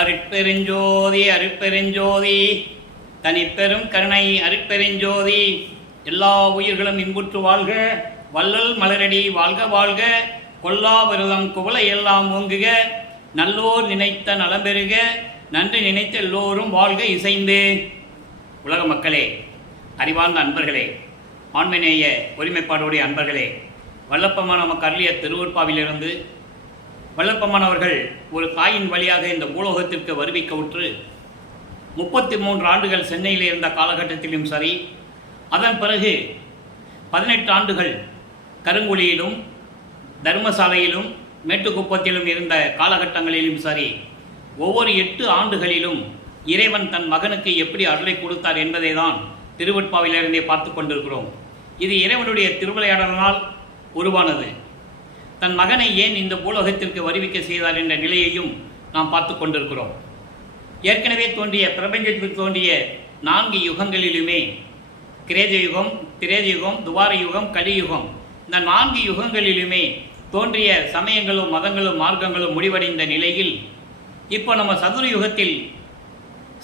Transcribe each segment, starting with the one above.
அருட்பெருஞ்சோதி அருட்பெருஞ்சோதி தனிப்பெரும் கருணை அருட்பெருஞ்சோதி. எல்லா உயிர்களும் இன்புற்று வாழ்க, வள்ளல் மலரடி வாழ்க வாழ்க, கொல்லா விரதம் குவளை எல்லாம் ஓங்குக, நல்லோர் நினைத்த நலம்பெறுக, நன்றி நினைத்த எல்லோரும் வாழ்க இசைந்து. உலக மக்களே, அறிவார்ந்த அன்பர்களே, ஆண்மைநேய ஒருமைப்பாடுடைய அன்பர்களே, வல்லப்பமான நமக்கு அருளிய திருவூர்பாவிலிருந்து வல்லப்பமானவர்கள் ஒரு தாயின் வழியாக இந்த பூலோகத்திற்கு வருவிக்க உற்று 33 ஆண்டுகள் சென்னையில் இருந்த காலகட்டத்திலும் சரி, அதன் பிறகு 18 ஆண்டுகள் கருங்குழியிலும் தர்மசாலையிலும் மேட்டுக்குப்பத்திலும் இருந்த காலகட்டங்களிலும் சரி, ஒவ்வொரு 8 ஆண்டுகளிலும் இறைவன் தன் மகனுக்கு எப்படி அருளை கொடுத்தார் என்பதை தான் திருவெட்பாவிலிருந்தே பார்த்து கொண்டிருக்கிறோம். இது இறைவனுடைய திருவிளையாடலினால் உருவானது. தன் மகனை ஏன் இந்த பூலோகத்திற்கு வருவிக்க செய்தார் என்ற நிலையையும் நாம் பார்த்து கொண்டிருக்கிறோம். ஏற்கனவே தோன்றிய பிரபஞ்சத்தில் தோன்றிய 4 யுகங்களிலுமே கிரேத யுகம், திரேத யுகம், துவார யுகம், கலியுகம், இந்த 4 யுகங்களிலுமே தோன்றிய சமயங்களும் மதங்களும் மார்க்கங்களும் முடிவடைந்த நிலையில் இப்போ நம்ம சதுர யுகத்தில்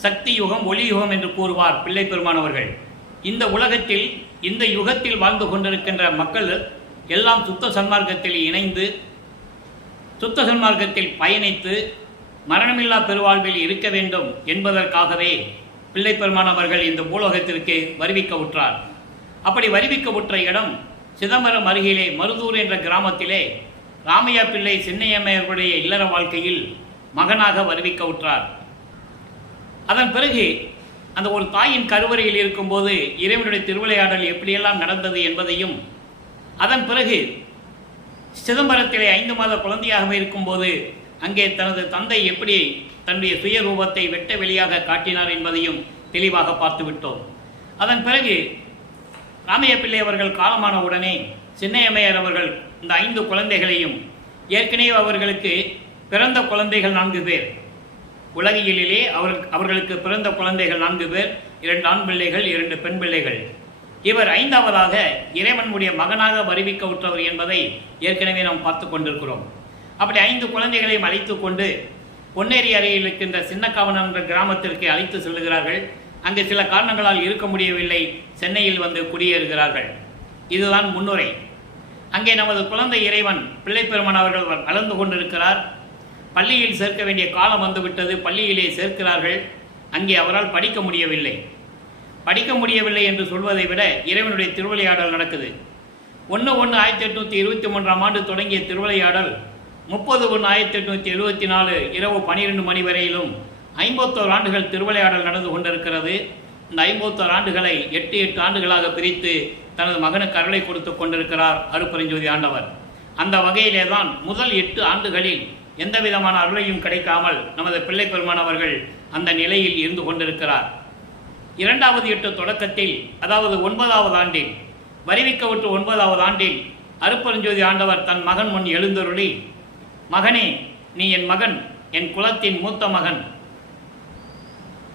சக்தி யுகம், ஒளி யுகம் என்று கூறுவார் பிள்ளை பெருமானவர்கள். இந்த உலகத்தில் இந்த யுகத்தில் வாழ்ந்து கொண்டிருக்கின்ற மக்கள் எல்லாம் சுத்த சன்மார்க்கத்தில் இணைந்து சுத்த சன்மார்க்கத்தில் பயணித்து மரணமில்லா பெருவாழ்வில் இருக்க வேண்டும் என்பதற்காகவே பிள்ளை பெருமானவர்கள் இந்த பூலோகத்திற்கு வருவிக்க உற்றார். அப்படி வருவிக்க உற்ற இடம் சிதம்பரம் அருகிலே மருதூர் என்ற கிராமத்திலே ராமையா பிள்ளை சின்னையம்மையர்களுடைய இல்லற வாழ்க்கையில் மகனாக வருவிக்க உற்றார். அதன் பிறகு அந்த ஒரு தாயின் கருவறையில் இருக்கும்போது இறைவனுடைய திருவிளையாடல் எப்படியெல்லாம் நடந்தது என்பதையும், அதன் பிறகு சிதம்பரத்திலே 5 மாத குழந்தையாக இருக்கும்போது அங்கே தனது தந்தை எப்படி தன்னுடைய சுய ரூபத்தை வெட்ட வெளியாக காட்டினார் என்பதையும் தெளிவாக பார்த்துவிட்டோம். அதன் பிறகு ராமையா பிள்ளை அவர்கள் காலமான உடனே சின்னையம்மையார் அவர்கள் இந்த 5 குழந்தைகளையும், ஏற்கனவே அவர்களுக்கு பிறந்த குழந்தைகள் 4 பேர், உலகியலிலே அவர்களுக்கு பிறந்த குழந்தைகள் 4 பேர், 2 ஆண் பிள்ளைகள், 2 பெண் பிள்ளைகள். இவர் 5ஆவதாக இறைவனுடைய மகனாக வருவிக்க உற்றவர் என்பதை ஏற்கனவே நாம் பார்த்து கொண்டிருக்கிறோம். அப்படி 5 குழந்தைகளையும் அழைத்து கொண்டு பொன்னேரி அருகில் இருக்கின்ற சின்னக்காவனம் என்ற கிராமத்திற்கு அழைத்து செல்லுகிறார்கள். அங்கே சில காரணங்களால் இருக்க முடியவில்லை, சென்னையில் வந்து குடியேறுகிறார்கள். இதுதான் முன்னுரை. அங்கே நமது குழந்தை இறைவன் பிள்ளை பெருமான் அவர்கள் வளர்ந்து கொண்டிருக்கிறார். பள்ளியில் சேர்க்க வேண்டிய காலம் வந்துவிட்டது. பள்ளியிலே சேர்க்கிறார்கள். அங்கே அவரால் படிக்க முடியவில்லை என்று சொல்வதை விட இறைவனுடைய திருவிளையாடல் நடக்குது. 1/1/1823 ஆண்டு தொடங்கிய திருவிளையாடல் 30/1/1874 இரவு 12 மணி வரையிலும் 51 ஆண்டுகள் திருவிளையாடல் நடந்து கொண்டிருக்கிறது. இந்த 51 ஆண்டுகளை 8 ஆண்டுகளாக பிரித்து தனது மகனுக்கு அருளை கொடுத்து கொண்டிருக்கிறார் அருட்பெருஞ்சோதி ஆண்டவர். அந்த வகையிலே தான் முதல் 8 ஆண்டுகளில் எந்த விதமான அருளையும் கிடைக்காமல் நமது பிள்ளை பெருமானவர்கள் அந்த நிலையில் இருந்து கொண்டிருக்கிறார். 2வது 8 தொடக்கத்தில், அதாவது 9வது ஆண்டில், வருவிக்க விட்டு 9வது ஆண்டில் அருட்பெருஞ்சோதி ஆண்டவர் தன் மகன் முன் எழுந்தருளி, மகனே, நீ என் மகன், என் குலத்தின் மூத்த மகன்,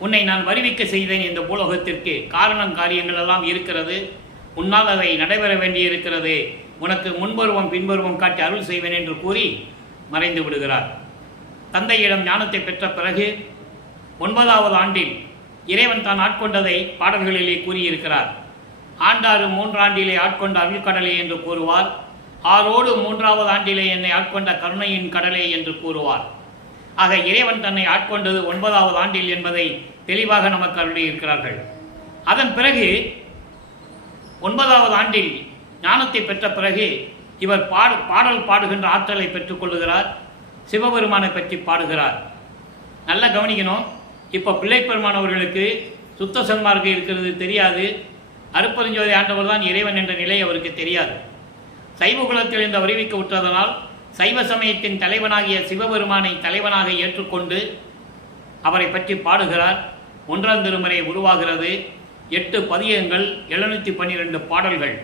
உன்னை நான் வருவிக்க செய்தேன் இந்த பூலோகத்திற்கு. காரணம் காரியங்கள் எல்லாம் இருக்கிறது, உன்னால் அதை நடைபெற வேண்டியிருக்கிறது, உனக்கு முன்பருவம் பின்பருவம் காட்டி அருள் செய்வேன் என்று கூறி மறைந்து விடுகிறார். தந்தையிடம் ஞானத்தை பெற்ற பிறகு 9வது ஆண்டில் இறைவன் தான் ஆட்கொண்டதை பாடல்களிலே கூறியிருக்கிறார். ஆண்டாறு 3 ஆண்டிலே ஆட்கொண்ட அருள்கடலே என்று கூறுவார். 6ஓடு 3வது ஆண்டிலே என்னை ஆட்கொண்ட கருணையின் கடலே என்று கூறுவார். ஆக இறைவன் தன்னை ஆட்கொண்டது 9வது ஆண்டில் என்பதை தெளிவாக நமக்கு அருளியிருக்கிறார்கள். அதன் பிறகு 9வது ஆண்டில் ஞானத்தை பெற்ற பிறகு இவர் பாடல் பாடுகின்ற ஆற்றலை பெற்றுக்கொள்ளுகிறார். சிவபெருமானை பற்றி பாடுகிறார். நல்லா கவனிக்கணும். இப்போ பிள்ளை பெருமானவர்களுக்கு சுத்த சன்மார்க்கம் இருக்கிறது தெரியாது. அருட்பெருஞ்சோதி ஆண்டவர் தான் இறைவன் என்ற நிலை அவருக்கு தெரியாது. சைவ குலத்தில் இந்த வருவிக்க விட்டதனால் சைவ சமயத்தின் தலைவனாகிய சிவபெருமானை தலைவனாக ஏற்றுக்கொண்டு அவரை பற்றி பாடுகிறார். 1ஆம் திருமுறை உருவாகிறது. 8 பதிகங்கள், 712 பாடல்கள்.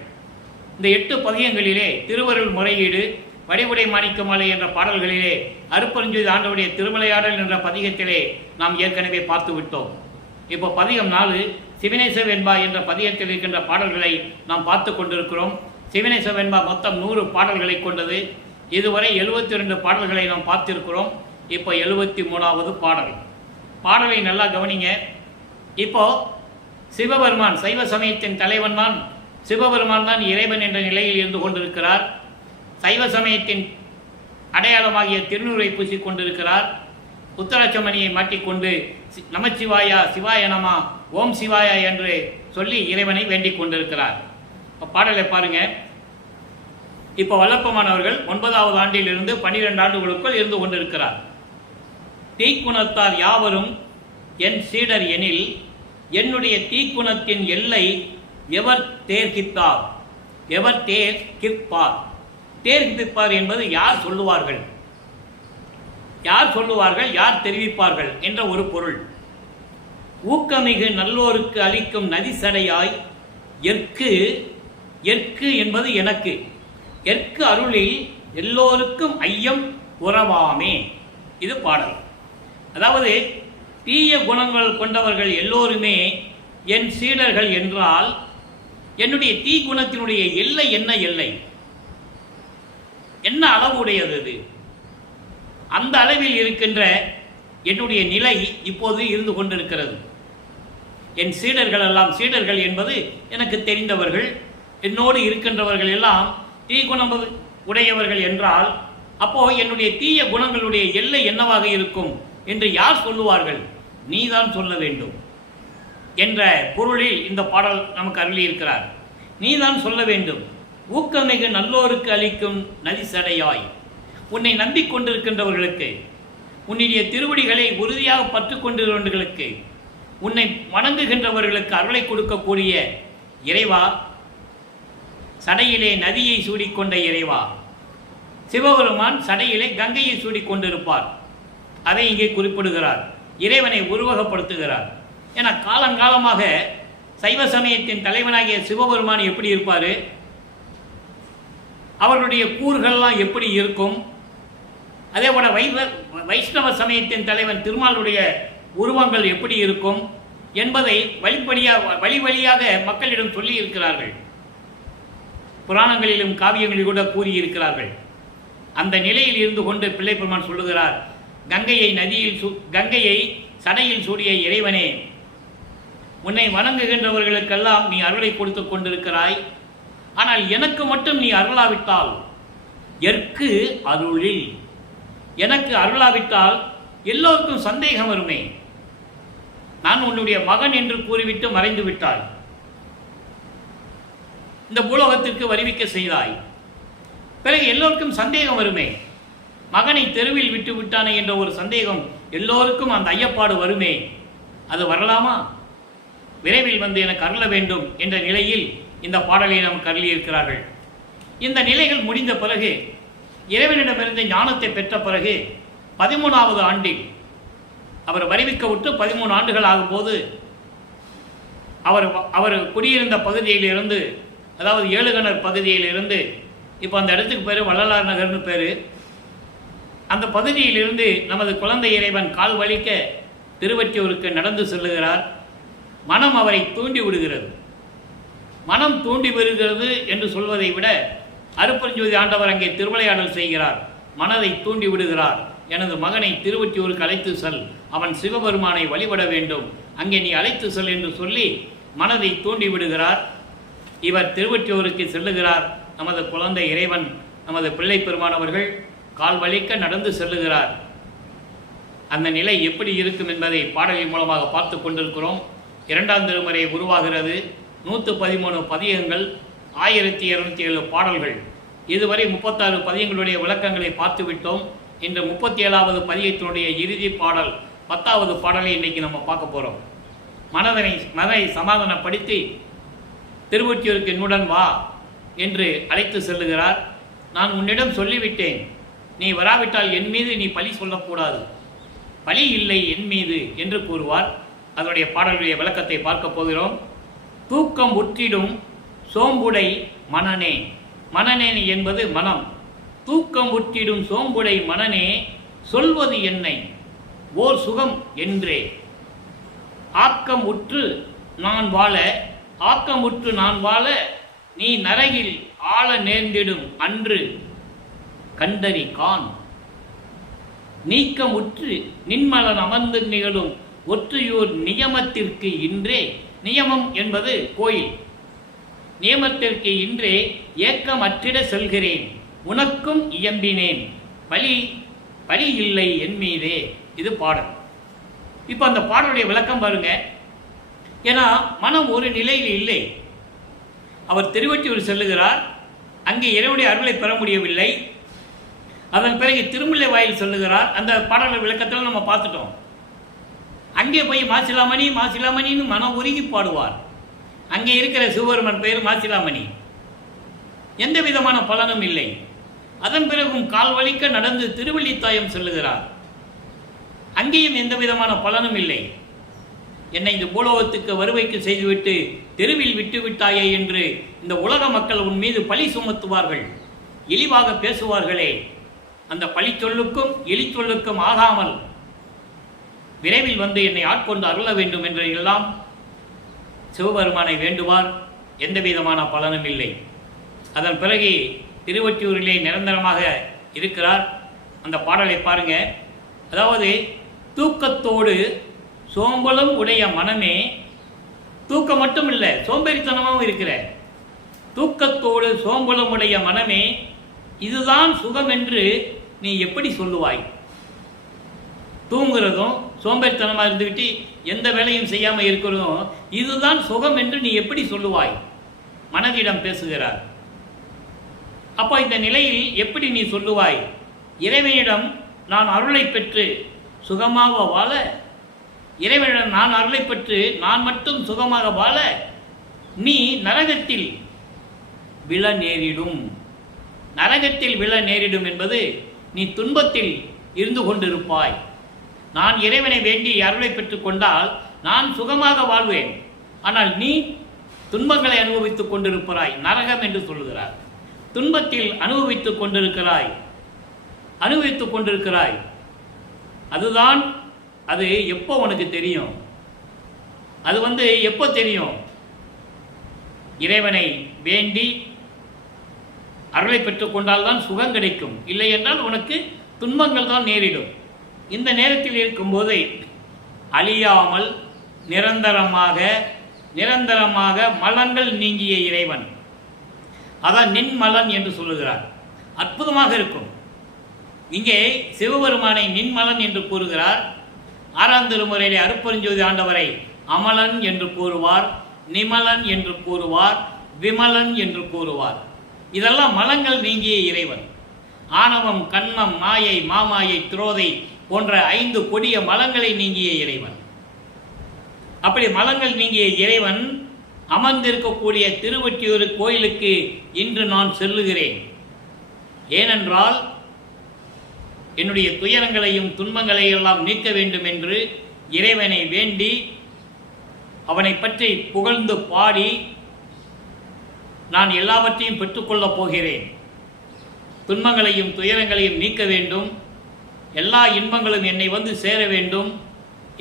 இந்த 8 பதிகங்களிலே திருவருள் முறையீடு, வடிவுடை மாணிக்கமாலை என்ற பாடல்களிலே அருட்பெருஞ்சோதி ஆண்டவருடைய திருவிளையாடல் என்ற பதிகத்திலே நாம் ஏற்கனவே பார்த்து விட்டோம். இப்போ பதிகம் 4 சிவனேச வெண்பா என்ற பதிகத்தில் இருக்கின்ற பாடல்களை நாம் பார்த்து கொண்டிருக்கிறோம். சிவனேச வெண்பா மொத்தம் 100 பாடல்களை கொண்டது. இதுவரை 72 பாடல்களை நாம் பார்த்திருக்கிறோம். இப்போ 73வது பாடல். பாடலை நல்லா கவனிங்க. இப்போ சிவபெருமான், சைவ சமயத்தின் தலைவன் தான் சிவபெருமான் தான் இறைவன் என்ற நிலையில் இருந்து கொண்டிருக்கிறார். சைவ சமயத்தின் அடையாளமாகிய திருநூரை பூசிக் கொண்டிருக்கிறார். உத்தராட்சமணியை மாட்டிக்கொண்டு நமச்சிவாயா, சிவாய நமா, ஓம் சிவாயா என்று சொல்லி இறைவனை வேண்டிக் கொண்டிருக்கிறார். பாடலை பாருங்க. இப்போ வல்லப்பமானவர்கள் 9வது ஆண்டிலிருந்து 12 ஆண்டுகளுக்குள் இருந்து கொண்டிருக்கிறார். தீக்குணத்தார் யாவரும் என் சீடர் எனில் என்னுடைய தீக்குணத்தின் எல்லை எவர் தேர்கித்தார், எவர் தேர்கிப்பார். தேர்கிப்பார் என்பது யார் சொல்லுவார்கள், யார் சொல்லுவார்கள், யார் தெரிவிப்பார்கள் என்ற ஒரு பொருள். ஊக்கமிகு நல்லோருக்கு அளிக்கும் நதிசடையாய் எற்கு, எற்கு என்பது எனக்கு, எற்கு அருளில் எல்லோருக்கும் ஐயம் உறவாமே. இது பாடல். அதாவது தீய குணங்கள் கொண்டவர்கள் எல்லோருமே என் சீடர்கள் என்றால் என்னுடைய தீ குணத்தினுடைய எல்லை என்ன, எல்லை என்ன அளவு உடையது? அது அந்த அளவில் இருக்கின்ற என்னுடைய நிலை இப்போது இருந்து கொண்டிருக்கிறது. என் சீடர்கள் எல்லாம், சீடர்கள் என்பது எனக்கு தெரிந்தவர்கள், என்னோடு இருக்கின்றவர்கள் எல்லாம் தீ குணம் உடையவர்கள் என்றால் அப்போ என்னுடைய தீய குணங்களுடைய எல்லை என்னவாக இருக்கும் என்று யார் சொல்லுவார்கள்? நீதான் சொல்ல வேண்டும் என்ற பொருளில் இந்த பாடல் நமக்கு அருளி இருக்கிறார். நீதான் சொல்ல வேண்டும். ஊக்கமிகு நல்லோருக்கு அளிக்கும் நதிசடையாய், உன்னை நம்பிக்கொண்டிருக்கின்றவர்களுக்கு, உன்னுடைய திருவடிகளை உறுதியாக பற்று கொண்டிருந்தவர்களுக்கு, உன்னை வணங்குகின்றவர்களுக்கு அருளை கொடுக்கக்கூடிய இறைவா, சடையிலே நதியை சூடிக்கொண்ட இறைவா. சிவபெருமான் சடையிலே கங்கையை சூடிக்கொண்டிருப்பார். அதை இங்கே குறிப்பிடுகிறார். இறைவனை உருவகப்படுத்துகிறார். ஏன்னா காலங்காலமாக சைவ சமயத்தின் தலைவனாகிய சிவபெருமான் எப்படி இருப்பார், அவர்களுடைய கூறுகள்லாம் எப்படி இருக்கும், அதே போல வைஷ்ணவ சமயத்தின் தலைவன் திருமாலுடைய உருவங்கள் எப்படி இருக்கும் என்பதை வழி வழியாக மக்களிடம் சொல்லி இருக்கிறார்கள். புராணங்களிலும் காவியங்களில் கூட கூறியிருக்கிறார்கள். அந்த நிலையில் இருந்து கொண்டு பிள்ளை பெருமான் சொல்லுகிறார், கங்கையை சடையில் சூடிய இறைவனே, உன்னை வணங்குகின்றவர்களுக்கெல்லாம் நீ அருளை கொடுத்து கொண்டிருக்கிறாய். ஆனால் எனக்கு மட்டும் நீ அருளாவிட்டால், எற்கு அருளில், எனக்கு அருளாவிட்டால் எல்லோருக்கும் சந்தேகம் வருமே. நான் உன்னுடைய மகன் என்று கூறிவிட்டு மறைந்து விட்டாய், இந்த பூலோகத்திற்கு வருவிக்க செய்தாய், பிறகு எல்லோருக்கும் சந்தேகம் வருமே. மகனை தெருவில் விட்டு விட்டானே என்ற ஒரு சந்தேகம் எல்லோருக்கும் அந்த ஐயப்பாடு வருமே. அது வரலாமா? விரைவில் வந்து எனக்கு அருள வேண்டும் என்ற நிலையில் இந்த பாடலை நமக்கு அருளியிருக்கிறார்கள். இந்த நிலைகள் முடிந்த பிறகு, இறைவனிடமிருந்து ஞானத்தை பெற்ற பிறகு 13வது ஆண்டில் அவர் வருவிக்க விட்டு 13 ஆண்டுகள் ஆகும்போது அவர் குடியிருந்த பகுதியிலிருந்து, அதாவது ஏழுகணர் பகுதியிலிருந்து, இப்போ அந்த இடத்துக்கு பேர் வள்ளலார் நகர்னு பேர், அந்த பகுதியிலிருந்து நமது குழந்தை இறைவன் கால் வலிக்க திருவொற்றியூருக்கு நடந்து செல்லுகிறார். மனம் அவரை தூண்டி விடுகிறது. மனம் தூண்டி வருகிறது என்று சொல்வதை விட அருப்பெருஞ்சோதி ஆண்டவர் அங்கே திருவிளையாடல் செய்கிறார். மனதை தூண்டி விடுகிறார். எனது மகனை திருவொற்றியூருக்கு அழைத்து செல், அவன் சிவபெருமானை வழிபட வேண்டும், அங்கே நீ அழைத்து செல் என்று சொல்லி மனதை தூண்டி விடுகிறார். இவர் திருவொற்றியூருக்கு செல்லுகிறார். நமது குழந்தை இறைவன், நமது பிள்ளை பெருமானவர்கள் கால் வலிக்க நடந்து செல்லுகிறார். அந்த நிலை எப்படி இருக்கும் என்பதை பாடலின் மூலமாக பார்த்து கொண்டிருக்கிறோம். 2ஆம் திருமுறை உருவாகிறது. 113 பதியங்கள், 1207 பாடல்கள். இதுவரை 36 பதியங்களுடைய விளக்கங்களை பார்த்துவிட்டோம். இன்று 37வது பதியத்தினுடைய இறுதி பாடல், 10வது பாடலை இன்றைக்கி நம்ம பார்க்க போகிறோம். மனதை சமாதானப்படுத்தி திருவொற்றியூருக்கு என்னுடன் வா என்று அழைத்து செல்லுகிறார். நான் உன்னிடம் சொல்லிவிட்டேன், நீ வராவிட்டால் என் மீது நீ பழி சொல்லக்கூடாது, பழி இல்லை என் மீது என்று கூறுவார். அதனுடைய பாடலுடைய விளக்கத்தை பார்க்க போகிறோம். தூக்கம் உற்றிடும் சோம்புடை மனனே, மனனே என்பது மனம். தூக்கம் உற்றிடும் சோம்புடை மனனே, சொல்வது என்னை ஓர் சுகம் என்றே. ஆக்கம் உற்று நான் வாழ, ஆக்கமுற்று நான் வாழ, நீ நரகில் ஆழ நேர்ந்திடும் அன்று கண்டறி கான். நீக்கமுற்று நின்மலன் அமர்ந்து நிகழும் ஒற்றையோர் நியமத்திற்கு இன்றே, நியமம் என்பது கோயில், நியமத்திற்கு இன்றே ஏக்கமற்றிட செல்கிறேன், உனக்கும் இயம்பினேன், பலி பலி இல்லை என் மீதே. இது பாடல். இப்போ அந்த பாடலுடைய விளக்கம் பாருங்க. ஏன்னா மனம் ஒரு நிலையில் இல்லை. அவர் திருவொற்றியூர் செல்லுகிறார், அங்கே இறைவனுடைய அருளை பெற முடியவில்லை. அதன் பிறகு திருமுல்லை வாயில் சொல்லுகிறார். அந்த பாடல் விளக்கத்தில் நம்ம பார்த்துட்டோம். அங்கே போய் மாசிலாமணி மாசிலாமணின்னு மனம் உருகி பாடுவார். அங்கே இருக்கிற சிவபெருமன் பெயர் மாசிலாமணி. எந்த விதமான பலனும் இல்லை. அதன் பிறகும் கால் வலிக்க நடந்து திருவள்ளித்தாயம் சொல்லுகிறார். அங்கேயும் எந்த விதமான பலனும் இல்லை. என்னை இந்த பூலோகத்துக்கு வருவைக்கு செய்துவிட்டு தெருவில் விட்டு விட்டாயே என்று இந்த உலக மக்கள் உன் மீது பழி சுமத்துவார்கள், இழிவாக பேசுவார்களே. அந்த பழி சொல்லுக்கும் இழி சொல்லுக்கும் ஆகாமல் விரைவில் வந்து என்னை ஆட்கொண்டு அருள வேண்டும் என்று எல்லாம் சிவபெருமானை வேண்டுவார். எந்த விதமான பலனும் இல்லை. அதன் பிறகு திருவொற்றியூரிலே நிரந்தரமாக இருக்கிறார். அந்த பாடலை பாருங்க. அதாவது தூக்கத்தோடு சோம்பலும் உடைய மனமே, தூக்கம் மட்டும் இல்லை, சோம்பேறித்தனமாகவும் இருக்கிற, தூக்கத்தோடு சோம்பலும் உடைய மனமே, இதுதான் சுகம் என்று நீ எப்படி சொல்லுவாய்? தூங்குறதும் சோம்பேறித்தனமாக இருந்துவிட்டு எந்த வேலையும் செய்யாமல் இருக்கிறதும் இதுதான் சுகம் என்று நீ எப்படி சொல்லுவாய்? மனதிடம் பேசுகிறார். அப்போ இந்த நிலையில் எப்படி நீ சொல்லுவாய்? இறைவனிடம் நான் அருளை பெற்று சுகமாக வாழ, இறைவனிடம் நான் அருளை பெற்று நான் மட்டும் சுகமாக வாழ நீ நரகத்தில் விழ நேரிடும். நரகத்தில் விழ நேரிடும் என்பது நீ துன்பத்தில் இருந்து கொண்டிருப்பாய். நான் இறைவனை வேண்டி அருளை பெற்றுக் கொண்டால் நான் சுகமாக வாழ்வேன். ஆனால் நீ துன்பங்களை அனுபவித்துக் கொண்டிருப்பாய். நரகம் என்று சொல்லுகிறார். துன்பத்தில் அனுபவித்துக் கொண்டிருக்கிறாய். அதுதான், அது எப்போ உனக்கு தெரியும்? அது எப்போ தெரியும்? இறைவனை வேண்டி அருளை பெற்றுக் கொண்டால்தான் சுகம் கிடைக்கும். இல்லை என்றால் உனக்கு துன்பங்கள் தான் நேரிடும். இந்த நேரத்தில் இருக்கும்போது அழியாமல் நிரந்தரமாக மலங்கள் நீங்கிய இறைவன், அதான் நின்மலன் என்று சொல்லுகிறார். அற்புதமாக இருக்கும். இங்கே சிவபெருமானை நின்மலன் என்று கூறுகிறார். 6ஆம் திருமுறையிலே அருட்பெருஞ்சோதி ஆண்டவரை அமலன் என்று கூறுவார், நிமலன் என்று கூறுவார், விமலன் என்று கூறுவார். இதெல்லாம் மலங்கள் நீங்கிய இறைவன். ஆணவம், கண்மம், மாயை, மாமாயை, துரோதை போன்ற 5 கொடிய மலங்களை நீங்கிய இறைவன். அப்படி மலங்கள் நீங்கிய இறைவன் அமர்ந்திருக்கக்கூடிய திருவொற்றியூர் கோயிலுக்கு இன்று நான் செல்லுகிறேன். ஏனென்றால் என்னுடைய துயரங்களையும் துன்பங்களையும் எல்லாம் நீக்க வேண்டும் என்று இறைவனை வேண்டி அவனை பற்றி புகழ்ந்து பாடி நான் எல்லாவற்றையும் பெற்றுக்கொள்ளப் போகிறேன். துன்பங்களையும் துயரங்களையும் நீக்க வேண்டும், எல்லா இன்பங்களும் என்னை வந்து சேர வேண்டும்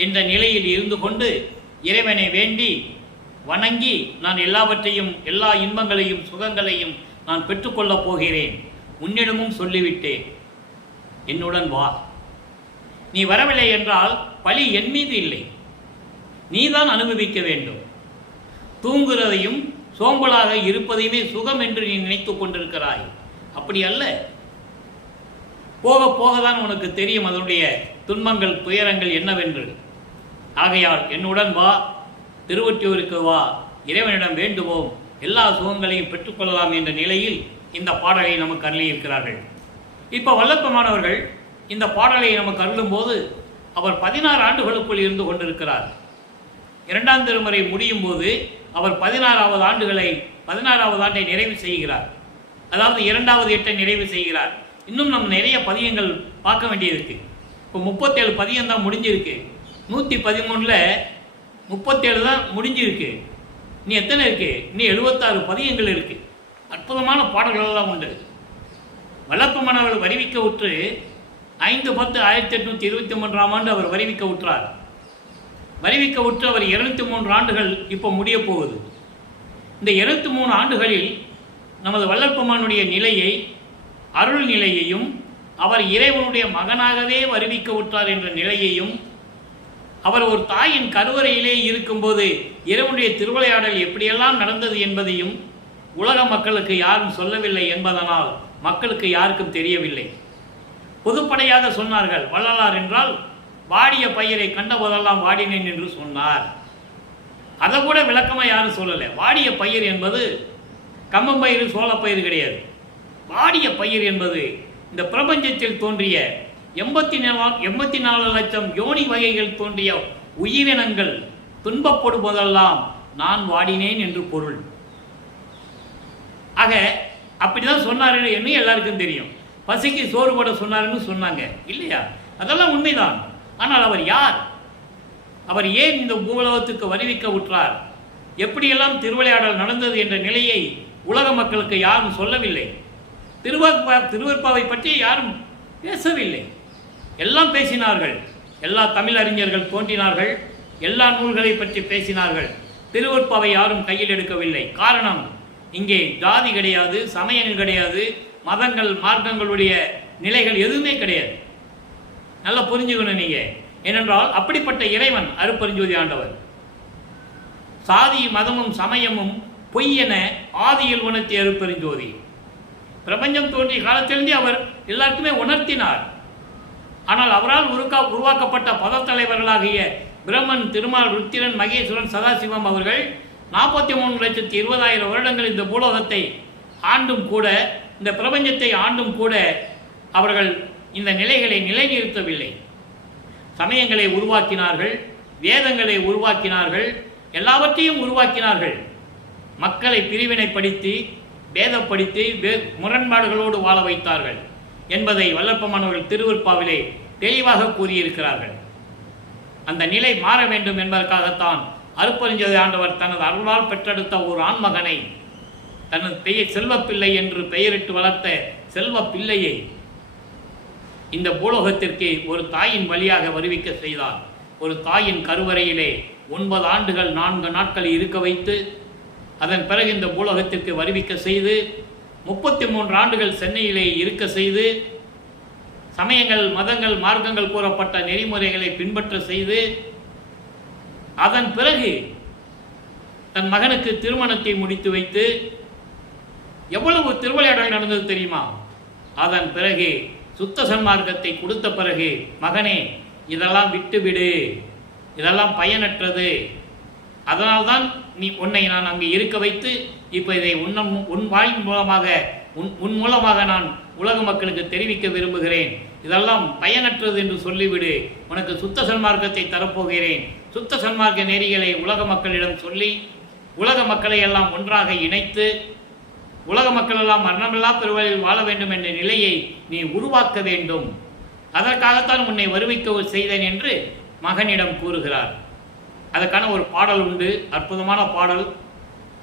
என்ற நிலையில் இருந்து கொண்டு இறைவனை வேண்டி வணங்கி நான் எல்லாவற்றையும், எல்லா இன்பங்களையும் சுகங்களையும் நான் பெற்றுக்கொள்ளப் போகிறேன். உன்னிடமும் சொல்லிவிட்டேன், என்னுடன் வா. நீ வரவில்லை என்றால் பழி என் மீது இல்லை, நீதான் அனுபவிக்க வேண்டும். தூங்குறதையும் சோம்பலாக இருப்பதையுமே சுகம் என்று நீ நினைத்து கொண்டிருக்கிறாய். அப்படி அல்ல. போக போகதான் உனக்கு தெரியும் அதனுடைய துன்பங்கள் துயரங்கள் என்னவென்று. ஆகையால் என்னுடன் வா, திருவொற்றியூருக்கு வா, இறைவனிடம் வேண்டுவோம், எல்லா சுகங்களையும் பெற்றுக்கொள்ளலாம் என்ற நிலையில் இந்த பாடலை நமக்கு அருளியிருக்கிறார்கள். இப்போ வல்லப்பமானவர்கள் இந்த பாடலை நமக்கு அருளும் போது அவர் 16 ஆண்டுகளுக்குள் இருந்து கொண்டிருக்கிறார். 2ஆம் திருமுறை முடியும் போது அவர் 16வது ஆண்டை நிறைவு செய்கிறார். அதாவது 2வது எட்டை நிறைவு செய்கிறார். இன்னும் நம்ம நிறைய பதியங்கள் பார்க்க வேண்டியிருக்கு. இப்போ 37 பதியம் தான் முடிஞ்சிருக்கு. 113ல் 37 தான் முடிஞ்சிருக்கு. நீ எத்தனை இருக்கு? நீ 76 பதியங்கள் இருக்கு. அற்புதமான பாடல்கள் எல்லாம் உண்டு. வல்லப்பமானவர்கள் வருவிக்க உற்று 5/10/1823ஆம் ஆண்டு அவர் வருவிக்க உற்றார். வருவிக்க உற்று அவர் 203 ஆண்டுகள் இப்போ முடிய போகுது. இந்த 203 ஆண்டுகளில் நமது வல்லப்பமானுடைய நிலையை, அருள் நிலையையும் அவர் இறைவனுடைய மகனாகவே வருவிக்க விட்டார் என்ற நிலையையும், அவர் ஒரு தாயின் கருவறையிலே இருக்கும்போது இறைவனுடைய திருவிளையாடல் எப்படியெல்லாம் நடந்தது என்பதையும் உலக மக்களுக்கு யாரும் சொல்லவில்லை என்பதனால் மக்களுக்கு யாருக்கும் தெரியவில்லை. பொதுப்படையாக சொன்னார்கள். வள்ளலார் என்றால் வாடிய பயிரை கண்டபோதெல்லாம் வாடினேன் என்று சொன்னார். அதை கூட விளக்கமாக யாரும் சொல்லலை. வாடிய பயிர் என்பது கம்பம்பயிறு சோளப்பயிர் கிடையாது. வாடிய பயிர் என்பது இந்த பிரபஞ்சத்தில் தோன்றிய 84 லட்சம் யோனி வகைகள் தோன்றிய உயிரினங்கள் துன்பப்படுவதெல்லாம் நான் வாடினேன் என்று பொருள். ஆக அப்படிதான் சொன்னார் என்று எல்லாருக்கும் தெரியும். பசிக்கு சோறு போட சொன்னாருன்னு சொன்னாங்க இல்லையா? அதெல்லாம் உண்மைதான். ஆனால் அவர் யார்? அவர் ஏன் இந்த பூலோகத்துக்கு வருவிக்க விட்டார்? எப்படியெல்லாம் திருவிளையாடல் நடந்தது என்ற நிலையை உலக மக்களுக்கு யாரும் சொல்லவில்லை. திருவருட்பாவை பற்றி யாரும் பேசவில்லை. எல்லாம் பேசினார்கள். எல்லா தமிழ் அறிஞர்கள் தோன்றினார்கள். எல்லா நூல்களை பற்றி பேசினார்கள். திருவருட்பாவை யாரும் கையில் எடுக்கவில்லை. காரணம், இங்கே ஜாதி கிடையாது, சமயங்கள் கிடையாது, மதங்கள் மார்க்கங்களுடைய நிலைகள் எதுவுமே கிடையாது. நல்லா புரிஞ்சுக்கணும் நீங்க. ஏனென்றால் அப்படிப்பட்ட இறைவன் அருட்பெருஞ்சோதி ஆண்டவர். சாதி மதமும் சமயமும் பொய் என ஆதியில் உணர்த்திய அருட்பெருஞ்சோதி. பிரபஞ்சம் தோன்றிய காலத்திலிருந்தே அவர் எல்லாருக்குமே உணர்த்தினார். ஆனால் அவரால் உருவாக்கப்பட்ட பதத்தலைவர்களாகிய பிரம்மன், திருமால், ருத்திரன், மகேஸ்வரன், சதாசிவம் அவர்கள் 43,20,000 வருடங்கள் இந்த பூலோகத்தை ஆண்டும் கூட, இந்த பிரபஞ்சத்தை ஆண்டும் கூட அவர்கள் இந்த நிலைகளை நிலைநிறுத்தவில்லை. சமயங்களை உருவாக்கினார்கள், வேதங்களை உருவாக்கினார்கள், எல்லாவற்றையும் உருவாக்கினார்கள். மக்களை பிரிவினைப்படுத்தி வேதப்படுத்தி முரண்பாடுகளோடு வாழ வைத்தார்கள் என்பதை வல்லற்பமானவர்கள் திருவருட்பாவிலே தெளிவாக கூறியிருக்கிறார்கள். அந்த நிலை மாற வேண்டும் என்பதற்காகத்தான் அருட்பெருஞ்சோதி ஆண்டவர் தனது அருளால் பெற்றெடுத்த ஒரு ஆண்மகனை, தனது பெயர் செல்வப்பிள்ளை என்று பெயரிட்டு வளர்த்த செல்வ பிள்ளையை இந்த பூலோகத்திற்கு ஒரு தாயின் வழியாக வருவிக்க செய்தார். ஒரு தாயின் கருவறையிலே 9 ஆண்டுகள் 4 நாட்கள் இருக்க வைத்து, அதன் பிறகு இந்த பூலோகத்திற்கு வருவிக்க செய்து, 33 ஆண்டுகள் சென்னையிலே இருக்க செய்து, சமயங்கள் மதங்கள் மார்க்கங்கள் கூறப்பட்ட நெறிமுறைகளை பின்பற்ற செய்து, அதன் பிறகு தன் மகனுக்கு திருமணத்தை முடித்து வைத்து, எவ்வளவு திருவிளையாடல் நடந்தது தெரியுமா? அதன் பிறகு சுத்த சன்மார்க்கத்தை கொடுத்த பிறகு, மகனே இதெல்லாம் விட்டுவிடு, இதெல்லாம் பயனற்றது, அதனால்தான் உன்னை நான் அங்கே இருக்க வைத்து இப்போ இதை உன் வாயின் மூலமாக உன் மூலமாக நான் உலக மக்களுக்கு தெரிவிக்க விரும்புகிறேன். இதெல்லாம் பயனற்றது என்று சொல்லிவிடு, உனக்கு சுத்த சன்மார்க்கத்தை தரப்போகிறேன். சுத்த சன்மார்க்க நெறிகளை உலக மக்களிடம் சொல்லி உலக மக்களை எல்லாம் ஒன்றாக இணைத்து உலக மக்கள் எல்லாம் மரணமில்லா பெருவழியில் வாழ வேண்டும் என்ற நிலையை நீ உருவாக்க வேண்டும். அதற்காகத்தான் உன்னை வருவிக்க செய்தேன் என்று மகனிடம் கூறுகிறார். அதற்கான ஒரு பாடல் உண்டு, அற்புதமான பாடல்.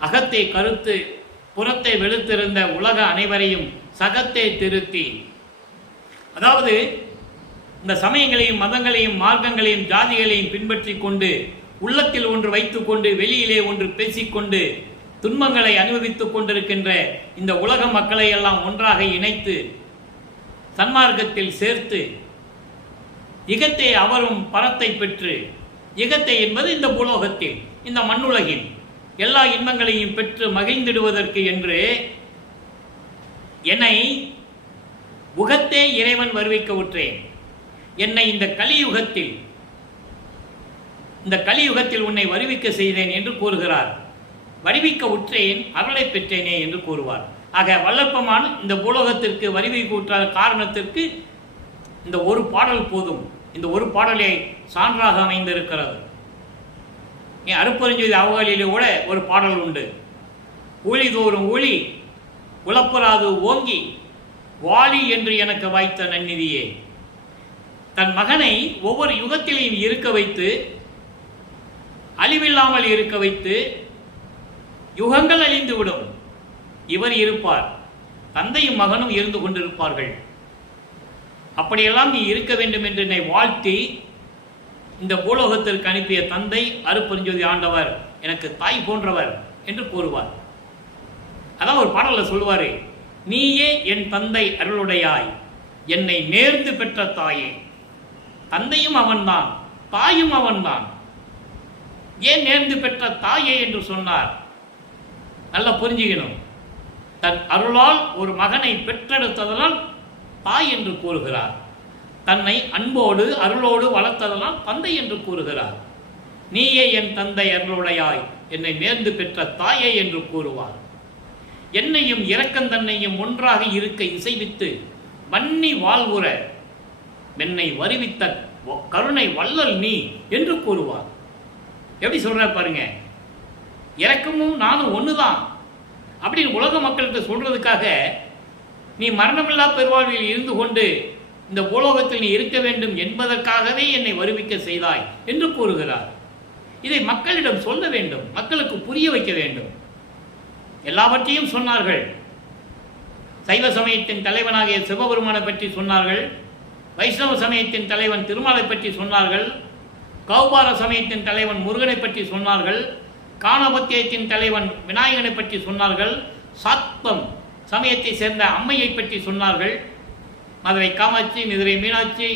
அகத்தை கருத்து புறத்தை வெளுத்திருந்த உலக அனைவரையும் சகத்தை திருத்தி. அதாவது இந்த சமயங்களையும் மதங்களையும் மார்க்கங்களையும் ஜாதிகளையும் பின்பற்றி கொண்டு உள்ளத்தில் ஒன்று வைத்துக்கொண்டு வெளியிலே ஒன்று பேசிக்கொண்டு துன்பங்களை அனுபவித்துக் கொண்டிருக்கின்ற இந்த உலக மக்களை எல்லாம் ஒன்றாக இணைத்து சன்மார்க்கத்தில் சேர்த்து இகத்தை அவரும் பரத்தை பெற்று, இகத்தை என்பது இந்த பூலோகத்தில் இந்த மண்ணுலகில் எல்லா இன்பங்களையும் பெற்று மகிழ்ந்திடுவதற்கு என்று என்னை உகத்தே இறைவன் வருவிக்க விட்டேன். என்னை இந்த கலியுகத்தில் உன்னை வருவிக்க செய்தேன் என்று கூறுகிறார். வருவிக்க உற்றேன், அருளை பெற்றேனே என்று கூறுவார். ஆக வல்லற்பமான் இந்த பூலோகத்திற்கு வருவிக்க உற்ற காரணத்திற்கு இந்த ஒரு பாடல் போதும். இந்த ஒரு பாடலே சான்றாக அமைந்திருக்கிறது. அருட்பெருஞ்சோதி அவகளிலே கூட ஒரு பாடல் உண்டு. ஊழிதோறும் ஊழி உளப்புறாது ஓங்கி வாலி என்று எனக்கு வாய்த்த நன்னிதியே. தன் மகனை ஒவ்வொரு யுகத்திலையும் இருக்க வைத்து, அழிவில்லாமல் இருக்க வைத்து, யுகங்கள் அழிந்துவிடும், இவர் இருப்பார், தந்தையும் மகனும் இருந்து கொண்டிருப்பார்கள். அப்படியெல்லாம் நீ இருக்க வேண்டும் என்று என்னை வாழ்த்தி இந்த பூலோகத்திற்கு அனுப்பிய தந்தை அருட்பெருஞ்சோதி ஆண்டவர் எனக்கு தாய் போன்றவர் என்று கூறுவார். அதான் ஒரு பாடலில் சொல்லுவார், நீயே என் தந்தை அருளுடையாய், என்னை நேர்ந்து பெற்ற தாயே. தந்தையும் அவன்தான், தாயும் அவன்தான். ஏன் நேர்ந்து பெற்ற தாயே என்று சொன்னார்? நல்லா புரிஞ்சுக்கணும். தன் அருளால் ஒரு மகனை பெற்றெடுத்ததனால் தாய் என்று கூறுகிறார். தன்னை அன்போடு அருளோடு வளர்த்ததனால் தந்தை என்று கூறுகிறார். நீயே என் தந்தை அருளுடையாய், என்னை நேர்ந்து பெற்ற தாயே என்று கூறுவார். என்னையும் இரக்கந்தன்னையும் ஒன்றாக இருக்க இசைவித்து மன்னி வாழ்வுற என்னை வருவித்த கருணை வள்ளல் நீ என்று கூறுவார். எப்படி சொல்ற பாருங்க, இரக்கமும் நானும் ஒண்ணுதான் அப்படின்னு உலக மக்கள்கிட்ட சொல்றதுக்காக நீ மரணமில்லா பெருவாழ்வில் இருந்து கொண்டு இந்த பூலோகத்தில் நீ இருக்க வேண்டும் என்பதற்காகவே என்னை வருவிக்க செய்தாய் என்று கூறுகிறார். இதை மக்களிடம் சொல்ல வேண்டும், மக்களுக்கு புரிய வைக்க வேண்டும். எல்லாவற்றையும் சொன்னார்கள். சைவ சமயத்தின் தலைவனாகிய சிவபெருமானை பற்றி சொன்னார்கள். வைஷ்ணவ சமயத்தின் தலைவன் திருமாலை பற்றி சொன்னார்கள். கௌபார சமயத்தின் தலைவன் முருகனை பற்றி சொன்னார்கள். காணபத்தியத்தின் தலைவன் விநாயகனை பற்றி சொன்னார்கள். சாத்தம் சமயத்தை சேர்ந்த அம்மையை பற்றி சொன்னார்கள். மதுரை காமாட்சி, மதுரை மீனாட்சி,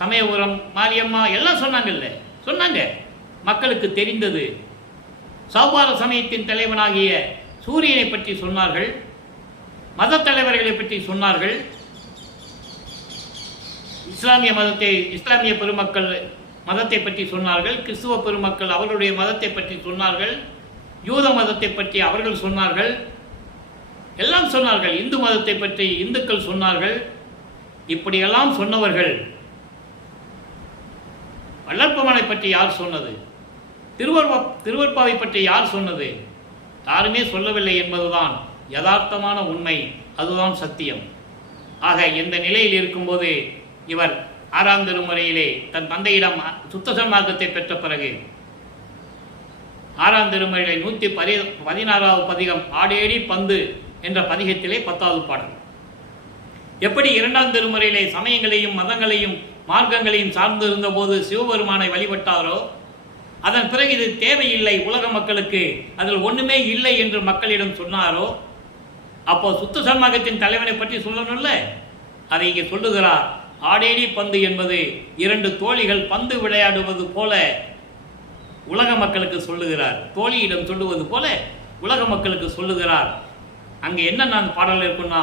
சமயபுரம் மாரியம்மா எல்லாம் சொன்னாங்கல்ல, சொன்னாங்க. மக்களுக்கு தெரிந்தது. சௌபார சமயத்தின் தலைவனாகிய சூரியனை பற்றி சொன்னார்கள். மத தலைவர்களை பற்றி சொன்னார்கள். இஸ்லாமிய பெருமக்கள் மதத்தை பற்றி சொன்னார்கள். கிறிஸ்துவ பெருமக்கள் அவர்களுடைய மதத்தை பற்றி சொன்னார்கள். யூத மதத்தை பற்றி அவர்கள் சொன்னார்கள். எல்லாம் சொன்னார்கள். இந்து மதத்தை பற்றி இந்துக்கள் சொன்னார்கள். இப்படியெல்லாம் சொன்னவர்கள் வள்ளற்பமனை பற்றி யார் சொன்னது? திருவற்பாவை பற்றி யார் சொன்னது? யாருமே சொல்லவில்லை என்பதுதான் யதார்த்தமான உண்மை. அதுதான் சத்தியம். ஆக இந்த நிலையில் இருக்கும்போது இவர் 6ஆம் திருமுறையிலே தன் தந்தையிடம் சுத்த சன்மார்க்கத்தை பெற்ற பிறகு 6ஆம் திருமுறையிலே 116வது பதிகம் ஆடேடி பந்து என்ற பதிகத்திலே 10வது பாடல். எப்படி 2ஆம் திருமுறையிலே சமயங்களையும் மதங்களையும் மார்க்கங்களையும் சார்ந்து இருந்தபோது சிவபெருமானை வழிபட்டாரோ, அதன் பிறகு இது தேவையில்லை உலக மக்களுக்கு, அதில் ஒன்றுமே இல்லை என்று மக்களிடம் சொன்னாரோ, அப்போ சுத்த சன்மார்க்கத்தின் தலைவனை பற்றி சொல்லணும்ல, அதை இங்கே சொல்லுகிறார். ஆடேடி பந்து என்பது 2 தோழிகள் பந்து விளையாடுவது போல உலக மக்களுக்கு சொல்லுகிறார். தோழியிடம் சொல்லுவது போல உலக மக்களுக்கு சொல்லுகிறார். அங்கே என்ன நான் பாடல் இருக்குன்னா,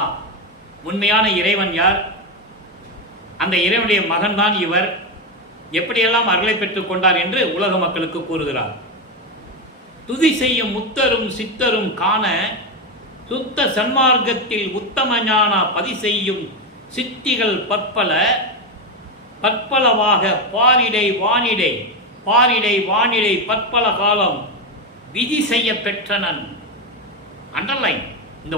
உண்மையான இறைவன் யார், அந்த இறைவனுடைய மகன்தான் இவர், எப்படியெல்லாம் அருளை பெற்றுக் கொண்டார் என்று உலக மக்களுக்கு கூறுகிறார். துதி செய்யும் முத்தரும் சித்தரும் காண சுத்த சன்மார்க்கத்தில் உத்தம ஞான பதி செய்யும் சித்திகள் பற்பலவாக பாரிடை வானிடை பற்பல காலம் விதி செய்ய பெற்றனன். அண்டர்லைன். இந்த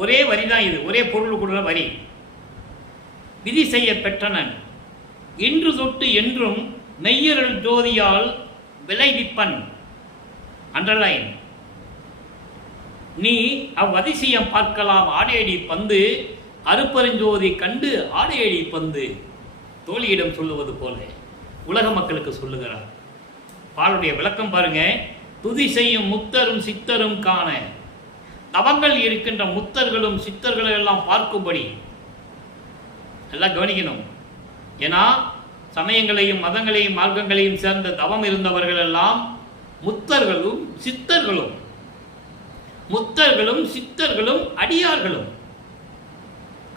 ஒரே வரி தான் இது, ஒரே பொருள் கொடுற வரி. விதி செய்ய பெற்றனன் இன்று தொட்டு என்றும் மெய்யருள் ஜோதியால் விளைவிப்பன். அண்டர்லைன். நீ அவ்வதிசயம் பார்க்கலாம் ஆடேடி பந்து, அருப்பெருஞ்சோதி கண்டு ஆடேடி பந்து. தோழியிடம் சொல்லுவது போல உலக மக்களுக்கு சொல்லுகிறார். பாலுடைய விளக்கம் பாருங்க. துதி செய்யும் முத்தரும் சித்தரும் காண, தவங்கள் இருக்கின்ற முத்தர்களும் சித்தர்களும் எல்லாம் பார்க்கும்படி. எல்லாம் கவனிக்கணும். ஏன்னா சமயங்களையும் மதங்களையும் மார்க்கங்களையும் சேர்ந்த தவம் இருந்தவர்கள் எல்லாம் முத்தர்களும் சித்தர்களும் அடியார்களும்.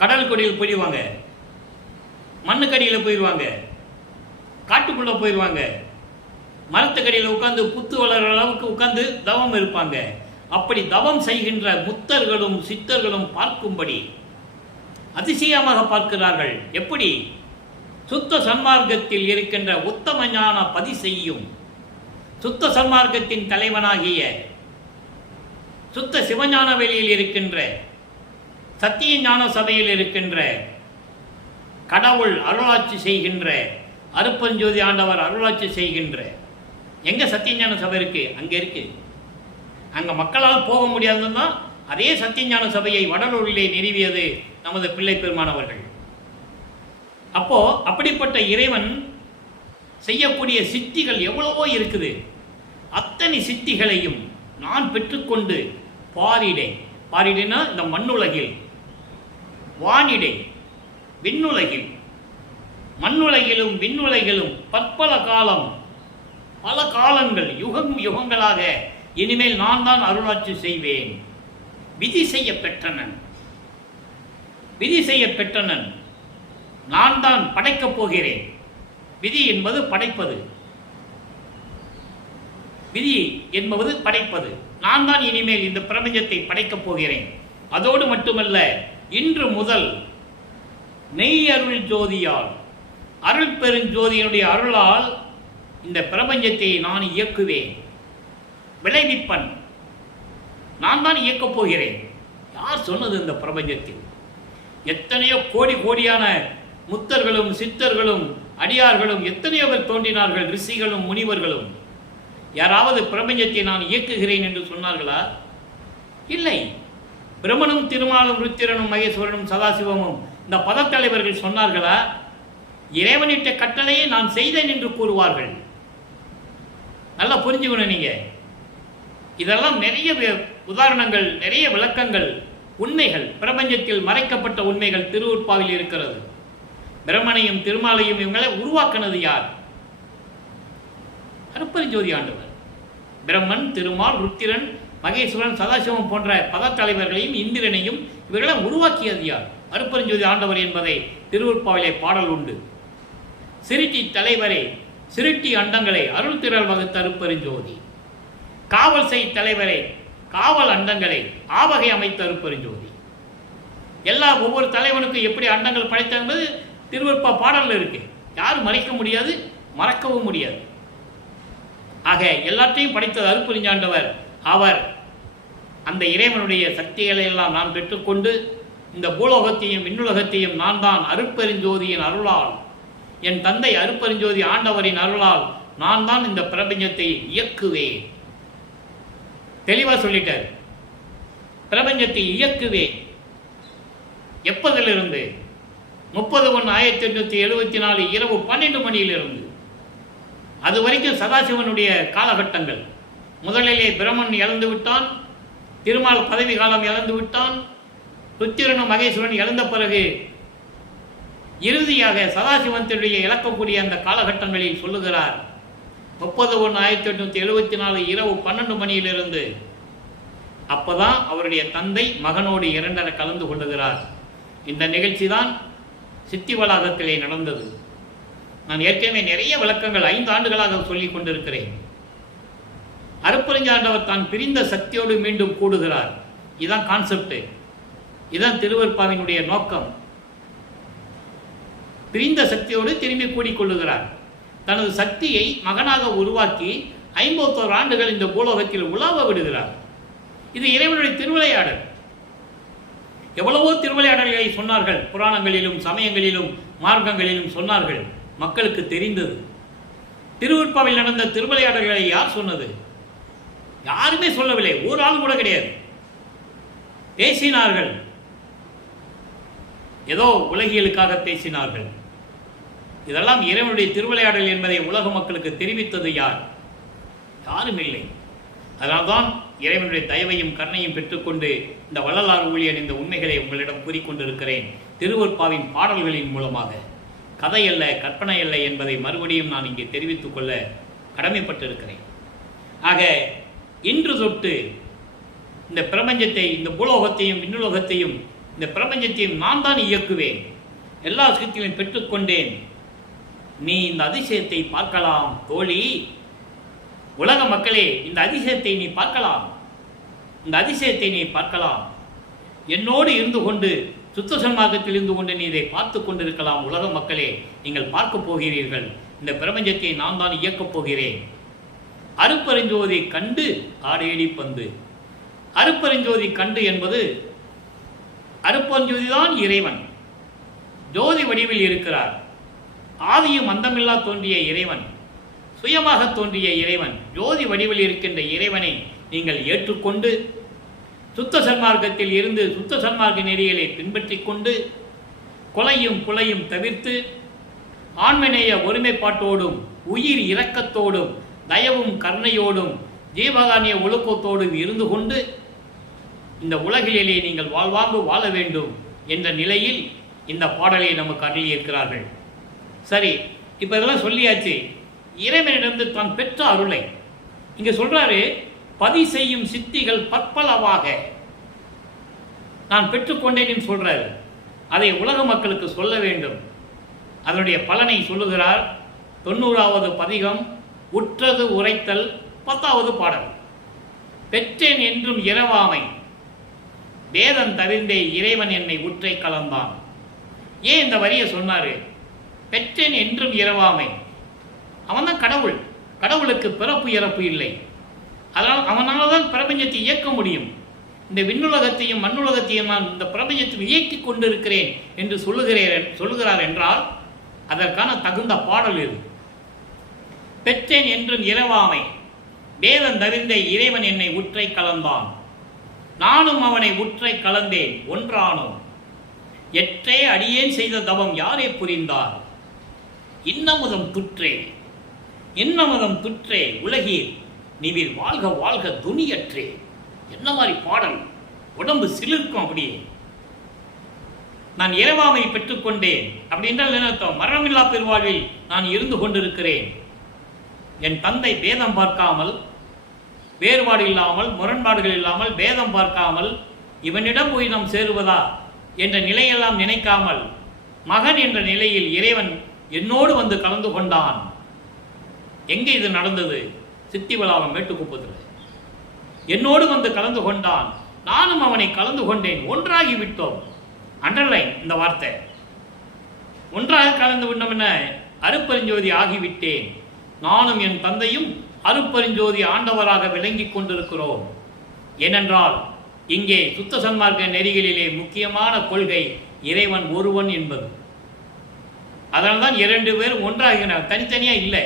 கடல் கொடியில் போயிடுவாங்க, மண்ணுக்கடியில் போயிடுவாங்க, காட்டுக்குள்ள போயிடுவாங்க, மரத்துக்கடியில் உட்கார்ந்து புத்து வளர்கிற அளவுக்கு உட்கார்ந்து தவம் இருப்பாங்க. அப்படி தவம் செய்கின்ற முத்தர்களும் சித்தர்களும் பார்க்கும்படி அதிசயமாக பார்க்கிறார்கள். எப்படி? சுத்த சன்மார்க்கத்தில் இருக்கின்ற உத்தம ஞான பதி செய்யும் சுத்த சன்மார்க்கத்தின் தலைவனாகிய சுத்த சிவஞான வெளியில் இருக்கின்ற சத்திய ஞான சபையில் இருக்கின்ற கடவுள் அருளாட்சி செய்கின்ற அருப்பெருஞ்சோதி ஆண்டவர் அருளாட்சி செய்கின்ற எங்க சத்தியஞான சபை இருக்கு? அங்கே இருக்கு. அங்க மக்களால் போக முடியாதுன்னா அதே சத்தியஞான சபையை வடலூரிலே நிறுவியது நமது பிள்ளை பெருமானவர்கள். அப்போ அப்படிப்பட்ட இறைவன் செய்யக்கூடிய சித்திகள் எவ்வளவோ இருக்குது. அத்தனை சித்திகளையும் நான் பெற்றுக்கொண்டு பாரிடைனா இந்த மண்ணுலகில், வானிடை விண்ணுலகில் மண்ணுலகிலும் விண்ணுலகிலும் பற்பல காலம், பல காலங்கள், யுகங்களாக இனிமேல் நான் தான் அருளாட்சி செய்வேன். விதி செய்ய பெற்றனன் நான் தான் படைக்கப் போகிறேன். விதி என்பது படைப்பது, விதி என்பது படைப்பது. நான் தான் இனிமேல் இந்த பிரபஞ்சத்தை படைக்கப் போகிறேன். அதோடு மட்டுமல்ல, இன்று முதல் மெய் அருள் ஜோதியால், அருள் பெருஞ்சோதியினுடைய அருளால் இந்த பிரபஞ்சத்தை நான் இயக்குவேன், விளைவிப்பன். நான் தான் இயக்கப் போகிறேன். யார் சொன்னது? இந்த பிரபஞ்சத்தில் எத்தனையோ கோடி கோடியான முத்தர்களும் சித்தர்களும் அடியார்களும் எத்தனையோ பேர் தோன்றினார்கள், ரிஷிகளும் முனிவர்களும். யாராவது பிரபஞ்சத்தை நான் இயக்குகிறேன் என்று சொன்னார்களா? இல்லை. பிரம்மனும் திருமாலும் ருத்திரனும் மகேஸ்வரனும் சதாசிவமும் இந்த பதத்தலைவர்கள் சொன்னார்களா? இறைவனிட்ட கட்டளையை நான் செய்தேன் என்று கூறுவார்கள். நல்லா புரிஞ்சுக்கணும் நீங்க. இதெல்லாம் நிறைய உதாரணங்கள், நிறைய விளக்கங்கள், உண்மைகள், பிரபஞ்சத்தில் மறைக்கப்பட்ட உண்மைகள் திருவுற்பாவில் இருக்கிறது. பிரம்மனையும் திருமாலையும் இவங்களை உருவாக்கினது யார்? அருட்பெருஞ்சோதி ஆண்டவர். பிரம்மன், திருமால், ருத்திரன், மகேஸ்வரன், சதாசிவம் போன்ற பதத்தலைவர்களையும் இந்திரனையும் இவர்களை உருவாக்கியது யார்? அருட்பெருஞ்சோதி ஆண்டவர் என்பதை திருவுற்பாவிலே பாடல் உண்டு. சிருட்டி தலைவரே, சிருட்டி அண்டங்களை அருள் திரள் வகுத்த அருட்பெருஞ்சோதி. காவல் செய் தலைவரே, காவல் அண்டங்களை ஆவகை அமைத்த அருட்பெருஞ்சோதி. ஒவ்வொரு தலைவனுக்கும் எப்படி அண்டங்கள் படைத்த என்பது திருவருட்பா பாடலில் இருக்கு. யாரும் மறைக்க முடியாது, மறக்கவும் முடியாது. ஆக எல்லாத்தையும் படைத்தது அருட்பெருஞ்சாண்டவர். அவர் அந்த இறைவனுடைய சக்திகளை எல்லாம் நான் பெற்றுக்கொண்டு இந்த பூலோகத்தையும் விண்ணுலகத்தையும் நான் தான் அருட்பெருஞ்சோதியின் அருளால், என் தந்தை அருட்பெருஞ்சோதி ஆண்டவரின் அருளால் நான் தான் இந்த பிரபஞ்சத்தை இயக்குவேன். தெளிவாக சொல்லிட்டார். பிரபஞ்சத்தை இயக்குவேன். எப்பதிலிருந்து? 30/1/1874 இரவு 12 மணியிலிருந்து. அது வரைக்கும் சதாசிவனுடைய காலகட்டங்கள். முதலிலே பிரம்மன் இழந்து விட்டான், திருமால் பதவி காலம் இழந்து விட்டான், ருத்திரனும் மகேஸ்வரன் இழந்த பிறகு இறுதியாக சதாசிவத்தினுடைய இழக்கக்கூடிய அந்த காலகட்டங்களில் சொல்லுகிறார். 30/1/1874 இரவு 12 மணியிலிருந்து. அப்பதான் அவருடைய தந்தை மகனோடு 2 கலந்து கொள்ளுகிறார். இந்த நிகழ்ச்சி தான் சித்தி வளாகத்திலே நடந்தது. நான் ஏற்கனவே நிறைய விளக்கங்கள் 5 ஆண்டுகளாக சொல்லிக் கொண்டிருக்கிறேன். அருட்பெருஞ்சாண்டவர் தான் பிரிந்த சக்தியோடு மீண்டும் கூடுகிறார். இதுதான் கான்செப்ட், இதுதான் திருவருட்பாவினுடைய நோக்கம். பிரிந்த சக்தியோடு திரும்பி கூடிக்கொள்ளுகிறார். தனது சக்தியை மகனாக உருவாக்கி 51 ஆண்டுகள் இந்த பூலோகத்தில் உலாவ விடுகிறார். இது இறைவனுடைய திருவிளையாடல். எவ்வளவோ திருவிளையாடல்களை சொன்னார்கள், புராணங்களிலும் சமயங்களிலும் மார்க்கங்களிலும் சொன்னார்கள், மக்களுக்கு தெரிந்தது. திருவருட்பாவில் நடந்த திருவிளையாடல்களை யார் சொன்னது? யாருமே சொல்லவில்லை, ஒரு ஆள் கூட கிடையாது. பேசினார்கள், ஏதோ உலகியலுக்காக பேசினார்கள். இதெல்லாம் இறைவனுடைய திருவிளையாடல் என்பதை உலக மக்களுக்கு தெரிவித்தது யார்? யாரும் இல்லை. அதனால்தான் இறைவனுடைய தயவையும் கருணையும் பெற்றுக்கொண்டு இந்த வள்ளலார் ஊழியன் இந்த உண்மைகளை உங்களிடம் கூறிக்கொண்டிருக்கிறேன். திருவருட்பாவின் பாடல்களின் மூலமாக. கதை அல்ல, கற்பனை அல்ல என்பதை மறுபடியும் நான் இங்கே தெரிவித்துக் கொள்ள கடமைப்பட்டிருக்கிறேன். ஆக இன்று தொட்டு இந்த பிரபஞ்சத்தை, இந்த பூலோகத்தையும் விண்ணுலகத்தையும் இந்த பிரபஞ்சத்தையும் நான் தான் இயக்குவேன். எல்லா சக்திகளையும் பெற்றுக்கொண்டேன். நீ இந்த அதிசயத்தை பார்க்கலாம் தோழி. உலக மக்களே, இந்த அதிசயத்தை நீ பார்க்கலாம், இந்த அதிசயத்தை நீ பார்க்கலாம். என்னோடு இருந்து கொண்டு, சுத்த சன்மார்க்கத்தில் இருந்து கொண்டு நீ இதை பார்த்து கொண்டிருக்கலாம். உலக மக்களே, நீங்கள் பார்க்க போகிறீர்கள். இந்த பிரபஞ்சத்தை நான் தான் இயக்கப் போகிறேன். அருட்பெருஞ்சோதி கண்டு ஆடேடி பந்து. அருட்பெருஞ்சோதி கண்டு என்பது, அருட்பெருஞ்சோதி தான் இறைவன், ஜோதி வடிவில் இருக்கிறார். ஆதியும் அந்தமில்லா தோன்றிய இறைவன், சுயமாக தோன்றிய இறைவன், ஜோதி வடிவில் இருக்கின்ற இறைவனை நீங்கள் ஏற்றுக்கொண்டு சுத்த சன்மார்க்கத்தில் இருந்து சுத்த சன்மார்க்க நெறிகளை பின்பற்றி கொண்டு கொலையும் புலையும் தவிர்த்து ஆண்மநேய ஒருமைப்பாட்டோடும் உயிர் இரக்கத்தோடும் தயவும் கருணையோடும் ஜீவகானிய ஒழுக்கத்தோடும் இருந்து கொண்டு இந்த உலகிலே நீங்கள் வாழ்வாங்கு வாழ வேண்டும் என்ற நிலையில் இந்த பாடலை நமக்கு அருளி இருக்கிறார்கள். சரி, இப்போ இதெல்லாம் சொல்லியாச்சு. இறைவனிடந்து தான் பெற்ற அருளை இங்க சொல்றாரு. பதி செய்யும் சித்திகள் பற்பலவாக நான் பெற்றுக்கொண்டேன் சொல்றாரு. அதை உலக மக்களுக்கு சொல்ல வேண்டும். அதனுடைய பலனை சொல்லுகிறார். 90வது பதிகம், உற்றது உரைத்தல், 10வது பாடல். பெற்றேன் என்றும் இரவாமை வேதம் தவிர்ந்தே இறைவன் என்னை உற்றை கலந்தான். ஏன் இந்த வரியை சொன்னாரு? பெற்றேன் என்றும் இரவாமை. அவன் தான் கடவுள். கடவுளுக்கு பிறப்பு இறப்பு இல்லை. அதனால் அவனால தான் பிரபஞ்சத்தை இயக்க முடியும். இந்த விண்ணுலகத்தையும் மண்ணுலகத்தையும் நான் இந்த பிரபஞ்சத்தில் இயக்கி கொண்டிருக்கிறேன் என்று சொல்லுகிறார் என்றால் அதற்கான தகுந்த பாடல் இது. பெற்றேன் என்றும் இரவாமை வேதம் தவிர்ந்த இறைவன் என்னை உற்றை கலந்தான். நானும் அவனை உற்றை கலந்தேன் ஒன்றானோம். எற்றே அடியேன் செய்த தவம் யாரே புரிந்தார். இன்னமுதம் துற்றே இன்னமுதம் துற்றே உலகீர் நீவிர் வாழ்க வாழ்க துணியற்றே. என்ன மாதிரி பாடல்! உடம்பு சிலிர்க்கும். அப்படியே நான் இரவாமை பெற்றுக்கொண்டேன் அப்படின்றால் என்ன அர்த்தம்? மரணமில்லா பெருவாழ்வில் நான் இருந்து கொண்டிருக்கிறேன். என் தந்தை வேதம் பார்க்காமல், வேறுபாடு இல்லாமல், முரண்பாடுகள் இல்லாமல், வேதம் பார்க்காமல் இவனிடம் போய் நாம் சேருவதா என்ற நிலையெல்லாம் நினைக்காமல் மகன் என்ற நிலையில் இறைவன் என்னோடு வந்து கலந்து கொண்டான். எங்கே இது நடந்தது? சித்திவளாவம் மேட்டுக்குப்பத்தில் என்னோடு வந்து கலந்து கொண்டான். நானும் அவனை கலந்து கொண்டேன். ஒன்றாகி விட்டோம். அண்டர்லைன் இந்த வார்த்தை. ஒன்றாக கலந்து விட்டோம். என்ன? அருப்பெருஞ்சோதி ஆகிவிட்டேன். நானும் என் தந்தையும் அருப்பெருஞ்சோதி ஆண்டவராக விளங்கி கொண்டிருக்கிறோம். ஏனென்றால் இங்கே சுத்த சன்மார்க்க நெறிகளிலே முக்கியமான கொள்கை இறைவன் ஒருவன் என்பது. அதனால்தான் 2 பேரும் ஒன்றாகினார், தனித்தனியா இல்லை.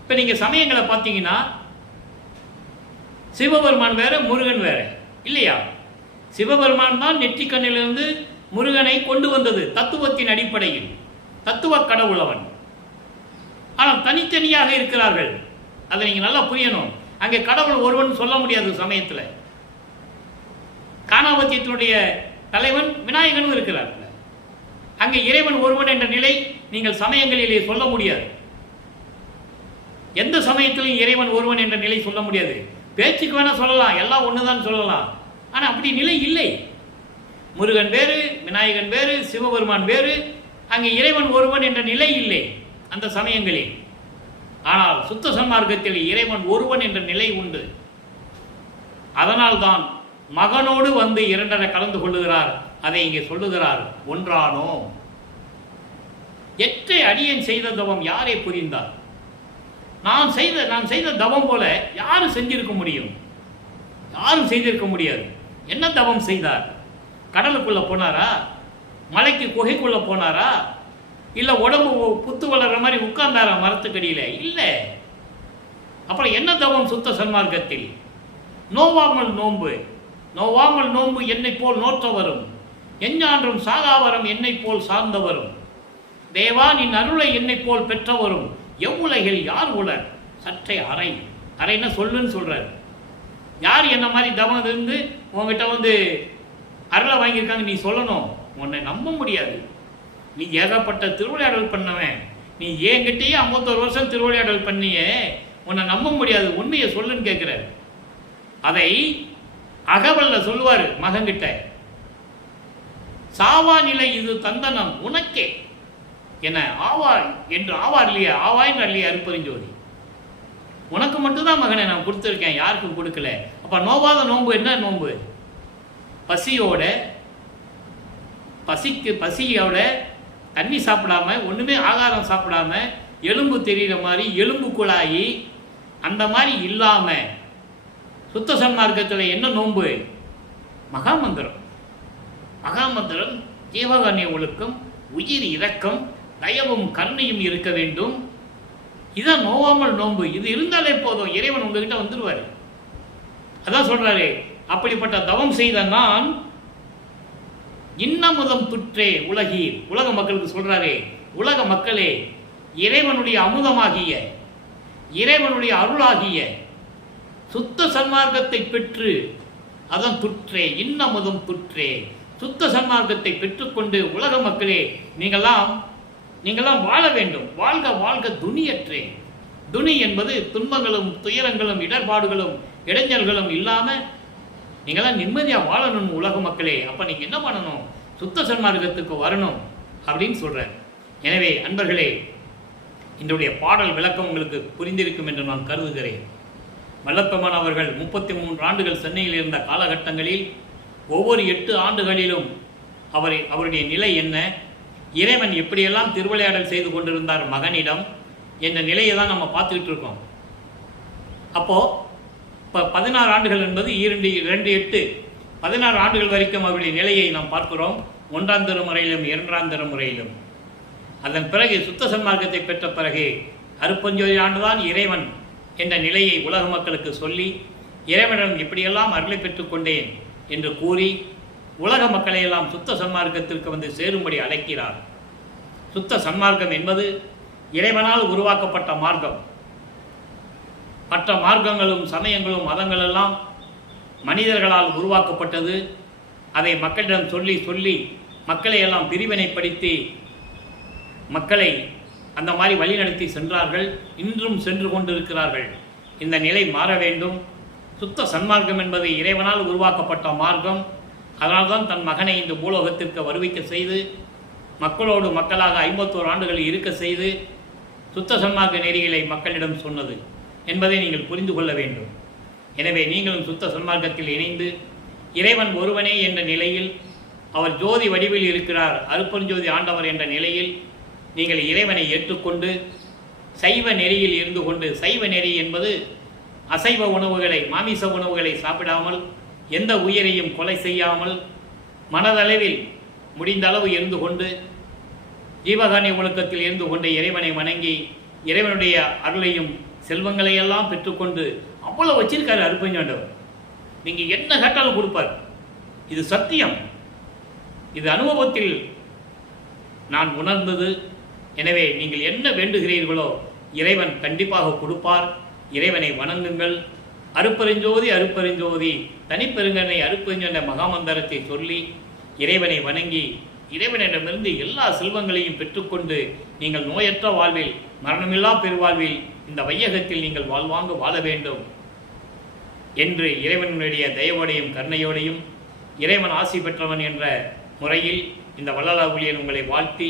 இப்போ நீங்க சமயங்களை பார்த்தீங்கன்னா சிவபெருமான் வேற, முருகன் வேற இல்லையா? சிவபெருமான் தான் நெற்றிக்கண்ணிலிருந்து முருகனை கொண்டு வந்தது தத்துவத்தின் அடிப்படையில். தத்துவ கடவுள் அவன். ஆனால் தனித்தனியாக இருக்கிறார்கள். அதை நீங்க நல்லா புரியணும். அங்கே கடவுள் ஒருவன் சொல்ல முடியாது. சமயத்தில் காணாபத்தியத்தினுடைய தலைவன் விநாயகனும் இருக்கிறார். அங்கே இறைவன் ஒருவன் என்ற நிலை நீங்கள் சமயங்களிலே சொல்ல முடியாது. எந்த சமயத்திலும் இறைவன் ஒருவன் என்ற நிலை சொல்ல முடியாது. பேச்சுக்கு வேணா சொல்லலாம், எல்லாம் ஒண்ணுதான் சொல்லலாம். ஆனா அப்படி நிலை இல்லை. முருகன் வேறு, விநாயகன் வேறு, சிவபெருமான் வேறு. அங்கே இறைவன் ஒருவன் என்ற நிலை இல்லை அந்த சமயங்களில். ஆனால் சுத்த சன்மார்க்கத்தில் இறைவன் ஒருவன் என்ற நிலை உண்டு. அதனால்தான் மகனோடு வந்து 2 கலந்து கொள்ளுகிறார். அதை இங்கே சொல்லுகிறார். ஒன்றானோம். எற்றை அடியேன் செய்த தவம் யாரே புரிந்தார். நான் செய்த தவம் போல யாரும் செஞ்சிருக்க முடியும்? யாரும் செய்திருக்க முடியாது. என்ன தவம் செய்தார்? கடலுக்குள்ள போனாரா? மலைக்கு குகைக்குள்ள போனாரா? இல்ல உடம்பு புத்து வளர்ற மாதிரி உட்கார்ந்தாரா மரத்துக்கடியில? இல்லை. அப்புறம் என்ன தவம் சுத்த சன்மார்க்கத்தில்? நோவாமல் நோன்பு. நோவாமல் நோன்பு என்னை போல் நோற்றவரும், எஞ்ஞான்றும் சாகாவரம் என்னை போல் சார்ந்தவரும், தேவா நின் அருளை என்னை போல் பெற்றவரும் எவ்வுலகில் யார் உலர் சற்றே அறை. அறைன்னா சொல்லுன்னு சொல்றாரு. யார் என்ன மாதிரி தவம் இருந்து உங்ககிட்ட வந்து அருளை வாங்கியிருக்காங்க நீ சொல்லணும். உன்னை நம்ப முடியாது. நீ ஏகப்பட்ட திருவிளையாடல் பண்ணவன். நீ என்கிட்டயே 51 வருஷம் திருவிளையாடல் பண்ணியே, உன்னை நம்ப முடியாது. உண்மையை சொல்லுன்னு கேட்கிறாரு. அதை அகவல்ல சொல்லுவாரு மகன்கிட்ட. சாவா நிலை இது தந்தனம் உனக்கே என்ன ஆவார் என்று ஆவார் இல்லையா? ஆவாய்ன்ற இல்லையா அருப்பெருஞ்சோதி? உனக்கு மட்டும்தான் மகனை நான் கொடுத்துருக்கேன், யாருக்கும் கொடுக்கல. அப்ப நோவாத நோன்பு என்ன நோன்பு? பசியோட தண்ணி சாப்பிடாம, ஒண்ணுமே ஆகாரம் சாப்பிடாம, எலும்பு தெரிகிற மாதிரி எலும்பு குழாயி அந்த மாதிரி இல்லாம சுத்த சன்மார்க்கத்தில் என்ன நோன்பு? மகாமந்திரம். மகாமந்திரம் ஜீவகாரண்ய ஒழுக்கம், உயிர் இரக்கம், தயவும் கருணையும் இருக்க வேண்டும். இதான் நோவாமல் நோன்பு. இது இருந்தாலே போதும், இறைவன் உங்ககிட்ட வந்துடுவார். அதான் சொல்றாரு, அப்படிப்பட்ட தவம் செய்த நான் இன்னமுதம் துற்றே உலகீர். உலக மக்களுக்கு சொல்றாரே, உலக மக்களே, இறைவனுடைய அமுதமாகிய, இறைவனுடைய அருளாகிய சுத்த சன்மார்க்கத்தை பெற்று, அதான் துற்றே, இன்னமுதம் துற்றே. சுத்த சன்மார்க்கத்தை பெற்றுக்கொண்டு உலக மக்களே நீங்கள்லாம் வாழ வேண்டும். வாழ்க வாழ்க துணியற்றே. துணி என்பது துன்பங்களும் துயரங்களும் இடர்பாடுகளும் இடைஞ்சல்களும் இல்லாமல் நீங்களாம் நிம்மதியாக வாழணும் உலக மக்களே. அப்போ நீங்கள் என்ன பண்ணணும்? சுத்த சன்மார்க்கத்துக்கு வரணும் அப்படின்னு சொல்கிறேன். எனவே அன்பர்களே, என்னுடைய பாடல் விளக்கம் உங்களுக்கு புரிந்திருக்கும் என்று நான் கருதுகிறேன். வல்லப்பெருமான் அவர்கள் 33 ஆண்டுகள் சென்னையில் இருந்த காலகட்டங்களில் ஒவ்வொரு 8 ஆண்டுகளிலும் அவருடைய நிலை என்ன, இறைவன் எப்படியெல்லாம் திருவிளையாடல் செய்து கொண்டிருந்தார் மகனிடம் என்ற நிலையை தான் நம்ம பார்த்துக்கிட்டு இருக்கோம். அப்போது இப்போ 16 ஆண்டுகள் என்பது 2 8 16 ஆண்டுகள் வரைக்கும் அவருடைய நிலையை நாம் பார்க்கிறோம். 1ஆம் திருமுறையிலும் 2ஆம் திருமுறையிலும். அதன் பிறகு சுத்த சன்மார்க்கத்தை பெற்ற பிறகு அருப்பஞ்சோதி ஆண்டுதான் இறைவன் என்ற நிலையை உலக மக்களுக்கு சொல்லி இறைவனிடம் இப்படியெல்லாம் அருளை பெற்றுக்கொண்டேன் என்று கூறி உலக மக்களையெல்லாம் சுத்த சன்மார்க்கத்திற்கு வந்து சேரும்படி அழைக்கிறார். சுத்த சன்மார்க்கம் என்பது இறைவனால் உருவாக்கப்பட்ட மார்க்கம். மற்ற மார்க்கங்களும் சமயங்களும் மதங்களெல்லாம் மனிதர்களால் உருவாக்கப்பட்டது. அதை மக்களிடம் சொல்லி சொல்லி மக்களை எல்லாம் பிரிவினைப்படுத்தி மக்களை அந்த மாதிரி வழிநடத்தி சென்றார்கள். இன்றும் சென்று கொண்டிருக்கிறார்கள். இந்த நிலை மாற வேண்டும். சுத்த சன்மார்க்கம் என்பது இறைவனால் உருவாக்கப்பட்ட மார்க்கம். அதனால்தான் தன் மகனை இந்த பூலோகத்திற்கு வருவிக்க செய்து மக்களோடு மக்களாக 51 ஆண்டுகள் இருக்க செய்து சுத்த சன்மார்க்க நெறிகளை மக்களிடம் சொன்னது என்பதை நீங்கள் புரிந்து கொள்ள வேண்டும். எனவே நீங்களும் சுத்த சன்மார்க்கத்தில் இணைந்து இறைவன் ஒருவனே என்ற நிலையில், அவர் ஜோதி வடிவில் இருக்கிறார், அருப்பெருஞ்சோதி ஆண்டவர் என்ற நிலையில் நீங்கள் இறைவனை ஏற்றுக்கொண்டு சைவ நெறியில் இருந்து கொண்டு, சைவ நெறி என்பது அசைவ உணவுகளை மாமிச உணவுகளை சாப்பிடாமல் எந்த உயிரையும் கொலை செய்யாமல் மனதளவில் முடிந்த அளவு இருந்து கொண்டு ஜீவகாருண்ய ஒழுக்கத்தில் இருந்து கொண்டு இறைவனை வணங்கி இறைவனுடைய அருளையும் செல்வங்களையெல்லாம் பெற்றுக்கொண்டு அவ்வளோ வச்சிருக்காரு அருப்பெருஞ்சாண்டவர். நீங்கள் என்ன கேட்டாலும் கொடுப்பார். இது சத்தியம். இது அனுபவத்தில் நான் உணர்ந்தது. எனவே நீங்கள் என்ன வேண்டுகிறீர்களோ இறைவன் கண்டிப்பாக கொடுப்பார். இறைவனை வணங்குங்கள். அருப்பெருஞ்சோதி அருப்பெருஞ்சோதி தனிப்பெருங்கனை அருப்பெருஞ்சோதி மகாமந்திரத்தை சொல்லி இறைவனை வணங்கி இறைவனிடமிருந்து எல்லா செல்வங்களையும் பெற்றுக்கொண்டு நீங்கள் நோயற்ற வாழ்வில் மரணமில்லா பெருவாழ்வில் இந்த வையகத்தில் நீங்கள் வாழ்வாங்க வாழ வேண்டும் என்று இறைவனுடைய தயவோடையும் கருணையோடையும் இறைவன் ஆசி பெற்றவன் என்ற முறையில் இந்த வள்ளலார் ஊழியன் உங்களை வாழ்த்தி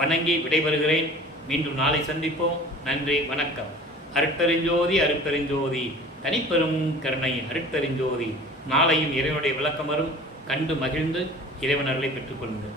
வணங்கி விடைபெறுகிறேன். மீண்டும் நாளை சந்திப்போம். நன்றி, வணக்கம். அருட்பெருஞ்சோதி அருட்பெருஞ்சோதி தனிப்பெரும் கருணை அருட்பெருஞ்சோதி. நாளையும் இறைவனுடைய விளக்கம் வரும். கண்டு மகிழ்ந்து இறைவன் அருளை பெற்றுக்கொள்ளுங்கள்.